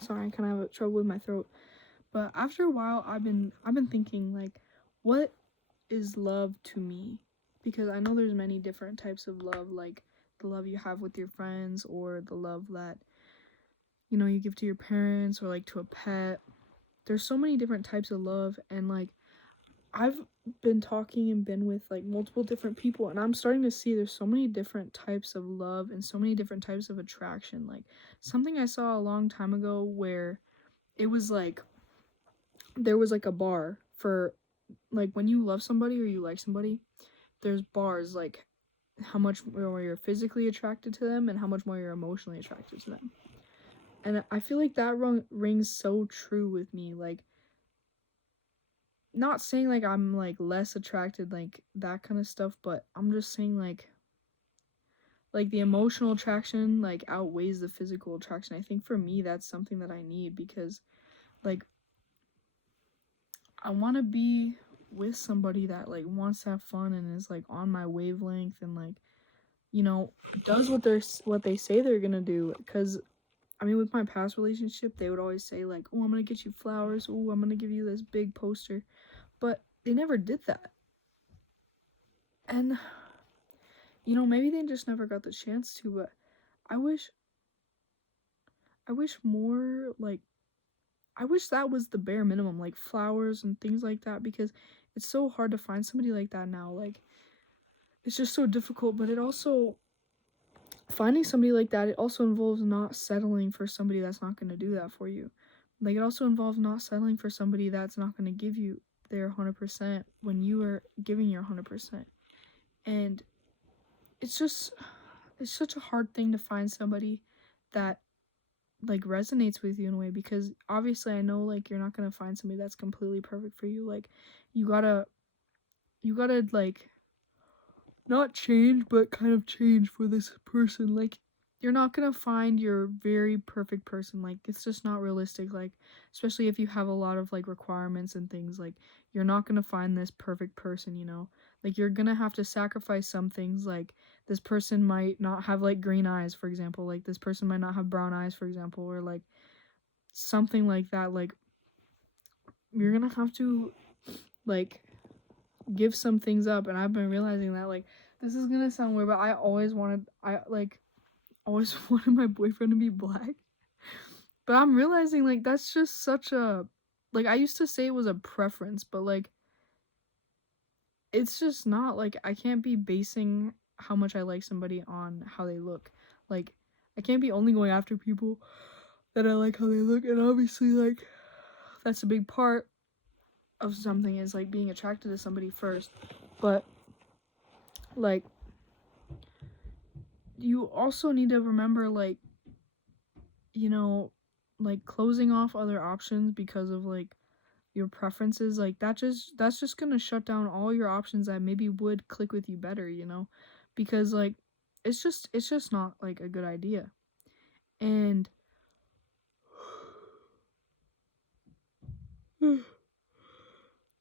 Sorry, I kind of have trouble with my throat. But after a while, I've been thinking like, what is love to me? Because I know there's many different types of love, like the love you have with your friends, or the love that you give to your parents, or like to a pet. There's so many different types of love, and like I've been talking and been with like multiple different people, and I'm starting to see there's so many different types of love and so many different types of attraction. Like something I saw a long time ago where it was like there was like a bar for like when you love somebody or you like somebody, there's bars like how much more you're physically attracted to them and how much more you're emotionally attracted to them. And I feel like that rings so true with me. Like, not saying like I'm like less attracted, like that kind of stuff, but I'm just saying like the emotional attraction like outweighs the physical attraction. I think for me that's something that I need because like I want to be with somebody that like wants to have fun and is like on my wavelength and like does what they say they're gonna do. Because I mean, with my past relationship, they would always say like, "Oh, I'm gonna get you flowers. Oh, I'm gonna give you this big poster," but they never did that. And maybe they just never got the chance to. But I wish, I wish more like, I wish that was the bare minimum, like flowers and things like that, because it's so hard to find somebody like that now. Like, it's just so difficult. But it also finding somebody like that, it also involves not settling for somebody that's not going to do that for you. Like, it also involves not settling for somebody that's not going to give you their 100% when you are giving your 100%. And it's such a hard thing to find somebody that like resonates with you in a way, because obviously I know like you're not going to find somebody that's completely perfect for you. Like, you got to like not change, but kind of change for this person. Like, you're not gonna find your very perfect person. Like, it's just not realistic. Like, especially if you have a lot of like requirements and things, like you're not gonna find this perfect person. Like, you're gonna have to sacrifice some things. Like, this person might not have like green eyes, for example. Like, this person might not have brown eyes, for example, or like something like that. Like, you're gonna have to like give some things up. And I've been realizing that, like, this is gonna sound weird, but I always wanted my boyfriend to be black. But I'm realizing like that's just such a, like, I used to say it was a preference, but like it's just not. Like, I can't be basing how much I like somebody on how they look. Like, I can't be only going after people that I like how they look. And obviously, like, that's a big part of something, is like being attracted to somebody first. But like, you also need to remember, like, you know like closing off other options because of like your preferences, like that's just gonna shut down all your options that maybe would click with you better. Because like it's just not like a good idea. And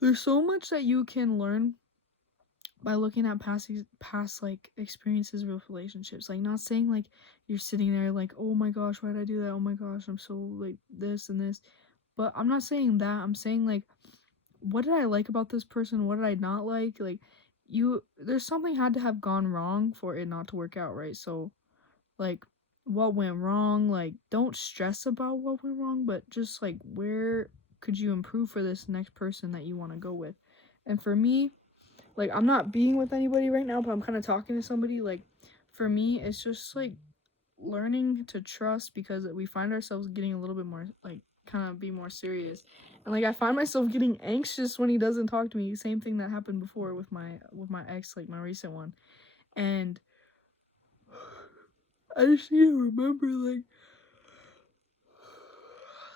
there's so much that you can learn by looking at past like experiences with relationships. Like, not saying like you're sitting there like, oh my gosh, why did I do that, oh my gosh, I'm so like this and this. But I'm not saying that. I'm saying like, what did I like about this person? What did I not like? Like, there's something had to have gone wrong for it not to work out, right? So, like, what went wrong? Like, don't stress about what went wrong, but just like, where could you improve for this next person that you want to go with? And for me, like, I'm not being with anybody right now, but I'm kind of talking to somebody. Like, for me, it's just like learning to trust, because we find ourselves getting a little bit more like kind of be more serious. And like, I find myself getting anxious when he doesn't talk to me. Same thing that happened before with my ex, like my recent one. And I just need to remember,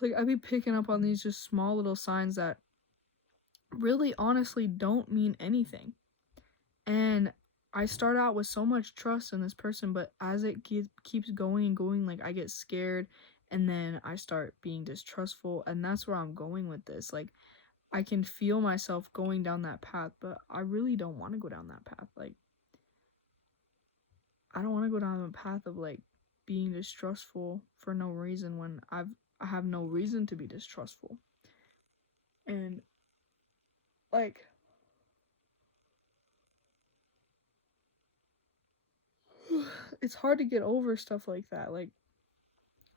like I be picking up on these just small little signs that really honestly don't mean anything. And I start out with so much trust in this person, but as it keeps going and going, like, I get scared, and then I start being distrustful, and that's where I'm going with this. Like, I can feel myself going down that path, but I really don't want to go down that path. Like, I don't want to go down the path of like being distrustful for no reason when I have no reason to be distrustful. And like it's hard to get over stuff like that. Like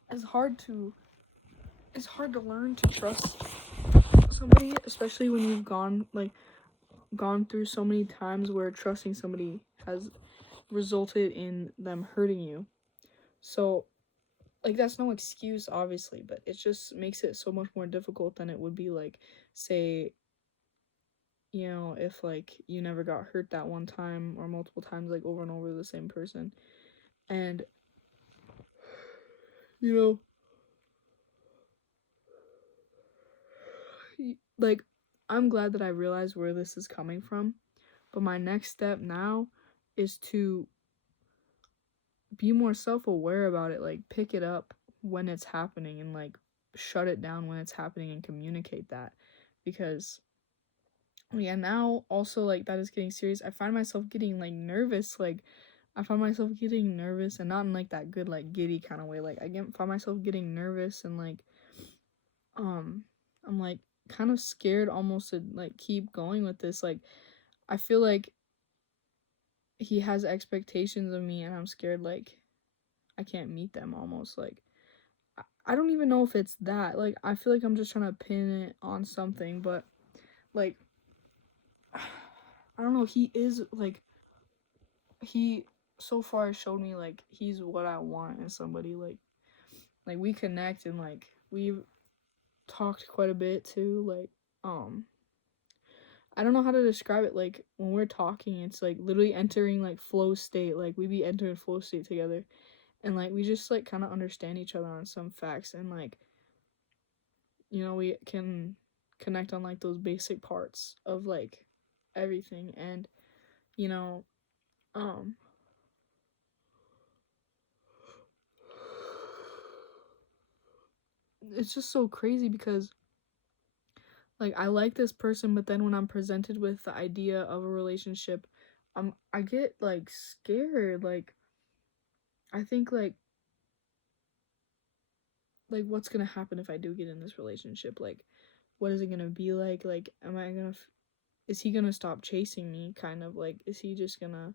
it's hard to learn to trust somebody, especially when you've gone through so many times where trusting somebody has resulted in them hurting you. So like that's no excuse obviously, but it just makes it so much more difficult than it would be like, say, you know, if like you never got hurt that one time or multiple times, like over and over the same person. And you know, like I'm glad that I realized where this is coming from, but my next step now is to be more self-aware about it, like pick it up when it's happening and like shut it down when it's happening and communicate that. Because yeah, now also like that is getting serious. I find myself getting like nervous, and not in like that good like giddy kind of way. Like find myself getting nervous and like I'm like kind of scared almost to like keep going with this. Like I feel like he has expectations of me and I'm scared like I can't meet them almost. Like I don't even know if it's that. Like I feel like I'm just trying to pin it on something, but like I don't know, he so far showed me like he's what I want in somebody. Like we connect and like we've talked quite a bit too. Like I don't know how to describe it. Like when we're talking, it's like literally entering like flow state. Like we be entering flow state together, and like we just like kind of understand each other on some facts, and like you know we can connect on like those basic parts of like everything. And you know um it's just so crazy because like I like this person, but then when I'm presented with the idea of a relationship, I get like scared. Like I think like what's gonna happen if I do get in this relationship? Like what is it gonna be like? Like am I gonna is he gonna stop chasing me? Kind of like is he just gonna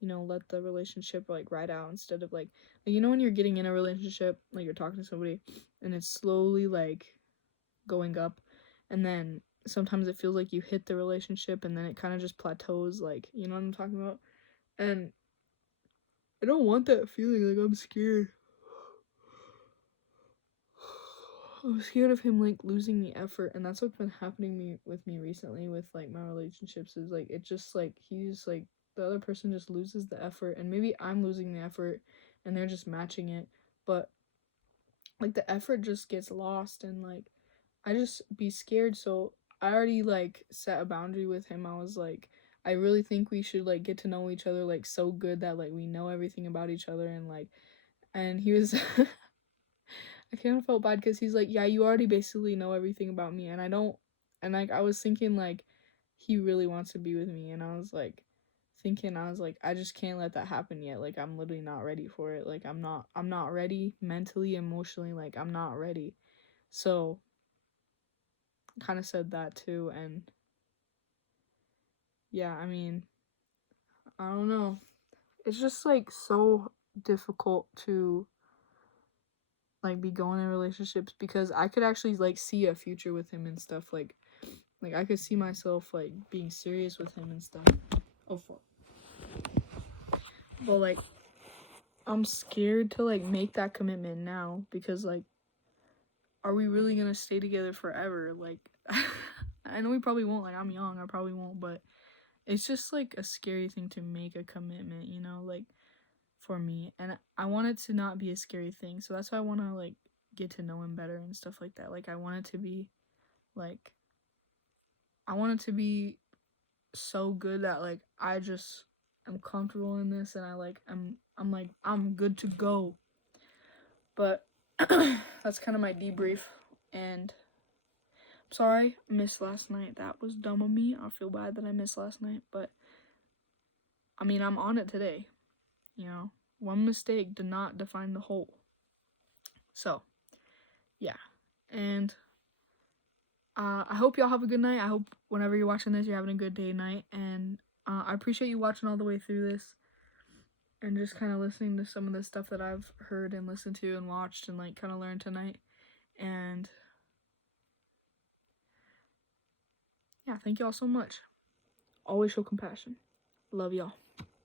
let the relationship like ride out instead of like you know when you're getting in a relationship, like you're talking to somebody and it's slowly like going up, and then sometimes it feels like you hit the relationship and then it kind of just plateaus, like you know what I'm talking about. And I don't want that feeling. Like I'm scared of him like losing the effort, and that's what's been happening with me recently with like my relationships. Is like it just like he's like the other person just loses the effort, and maybe I'm losing the effort and they're just matching it, but like the effort just gets lost, and like I just be scared. So I already like set a boundary with him. I was like, I really think we should like get to know each other like so good that like we know everything about each other. And he was I kind of felt bad because he's like, yeah, you already basically know everything about me, and I don't. And like I was thinking like he really wants to be with me, and I was like I just can't let that happen yet. Like I'm literally not ready for it. Like I'm not ready mentally, emotionally. Like I'm not ready. So kind of said that too. And yeah, I mean, I don't know, it's just like so difficult to like be going in relationships because I could actually like see a future with him and stuff. Like I could see myself like being serious with him and stuff. Oh fuck. But like I'm scared to like make that commitment now because like are we really gonna stay together forever? Like I know we probably won't. Like I'm young, I probably won't, but it's just like a scary thing to make a commitment, like for me. And I want it to not be a scary thing. So that's why I want to like get to know him better and stuff like that. Like I want it to be like I want it to be so good that like I just am comfortable in this and I'm good to go. But that's kind of my debrief, and I'm sorry I missed last night. That was dumb of me. I feel bad that I missed last night, but I mean I'm on it today, you know. One mistake did not define the whole. So, yeah. And I hope y'all have a good night. I hope whenever you're watching this, you're having a good day and night. And I appreciate you watching all the way through this and just kind of listening to some of the stuff that I've heard and listened to and watched and like kind of learned tonight. And yeah, thank y'all so much. Always show compassion. Love y'all.